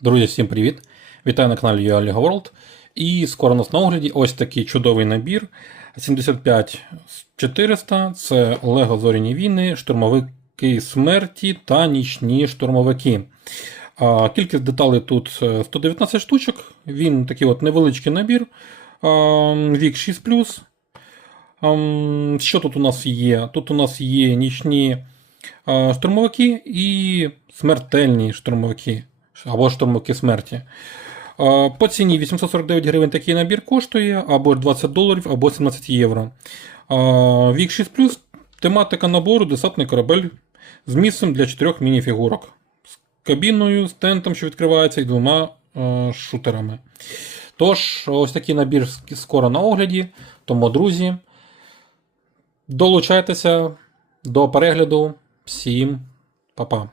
Друзі, всім привіт! Вітаю на каналі UA World. І скоро у нас на огляді ось такий чудовий набір 75400. Це Лего Зоряні війни, штурмовики смерті та нічні штурмовики. Кількість деталей тут е, 119 штучок. Він такий от невеличкий набір. Вік 6. Що тут у нас є? Тут у нас є нічні штурмовики і смертельні штурмовики або штурмовики смерті. По ціні 849 гривень такий набір коштує, або 20 доларів, або 17 євро. Вік 6 тематика набору десантний корабель з місцем для 4 мініфігурок. З кабіною, з тентом, що відкривається, і двома шутерами. Тож, ось такий набір скоро на огляді. Тому, друзі, долучайтеся до перегляду. Всім па-па.